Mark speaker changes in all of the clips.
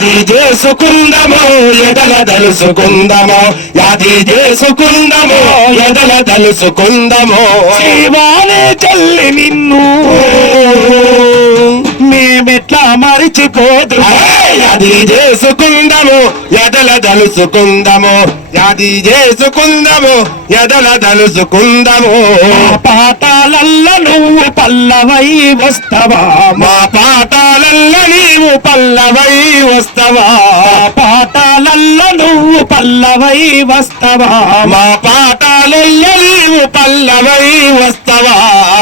Speaker 1: యాది చేసుకుందము ఎదల తలుసుకుందము యాది చేసుకుందము ఎదల తలుసుకుందము.
Speaker 2: శివానే తల్లి నిన్ను. మేమెట్లా మరిచిపోదు.
Speaker 1: యాది చేసుకుందము ఎదల తలుసుకుందము యాది చేసుకుందము ఎదల తలుసుకుందము.
Speaker 2: ఆ పాటాలల్ల నువ్వు పల్లవై వస్తవా?
Speaker 1: మా పాఠాలల్ల పల్లవై వస్తవా?
Speaker 2: ఆ పాటాలల్ల నువ్వు పల్లవై వస్తవా?
Speaker 1: మా పాఠాలల్ల నీవు పల్లవై వస్తవా?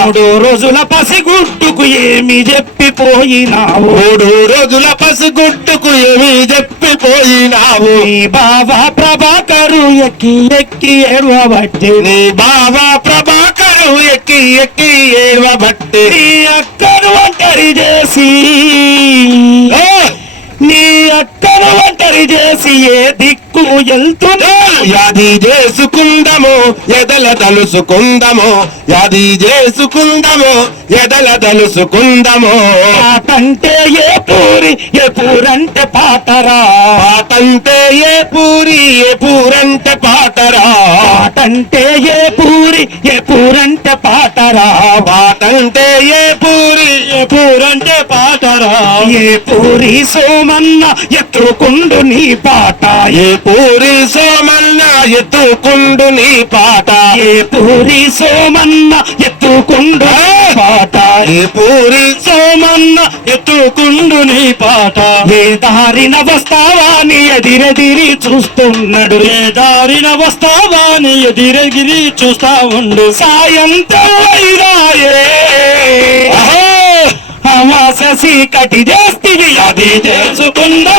Speaker 2: మూడు రోజుల పసిగుట్టుకు ఏమి చెప్పిపోయినావు?
Speaker 1: మూడు రోజుల పసిగుట్టుకు ఏమి చెప్పిపోయినావు?
Speaker 2: నీ బాబా ప్రభాకరు ఎక్కి ఎక్కి ఏడవబట్టి.
Speaker 1: నీ బాబా ప్రభాకరు ఎక్కి ఎక్కి ఏడవబట్టి.
Speaker 2: నీ అక్కను ఒంటరి చేసి! ఒంటరి చేసి ఏ దిక్కు వెళ్తున్నా
Speaker 1: యాది చేసుకుందము ఎదల తలుసుకుందము? యాది చేసుకుందము ఎదల తలుసుకుందము?
Speaker 2: పాటంటే ఏ పూరి ఏ పూరంటే పాటరా?
Speaker 1: పాటంటే ఏ పూరి ఏ పూరంటే పాటరా
Speaker 2: పాటంటే ఏ పూరి ఏ పూరంటే పాటరా
Speaker 1: పాటంటే ఏ పూరి ఏ పూరంటే పాటరా
Speaker 2: ఏ పూరి సోమన్న ఎత్తుకుండు నీ పాట.
Speaker 1: ఏ పూరి సోమన్న ఎత్తుకుండు నీ పాట.
Speaker 2: ఏ పూరి సోమన్న ఎత్తుకుండు
Speaker 1: ఏ పూరి
Speaker 2: సోమన్న
Speaker 1: ఎత్తుకుండు నీ పాట.
Speaker 2: ఏ దారిన వస్తావా నీ ఎదిరెదిరి చూస్తున్నాడు.
Speaker 1: ఏ దారిన వస్తావా నీ ఎదిరగిరి చూస్తా ఉండు.
Speaker 2: సాయంత్రం వైరాయే.
Speaker 1: అహో!
Speaker 2: అమాస చీకటి చేస్తివి అది చేసుకుందాం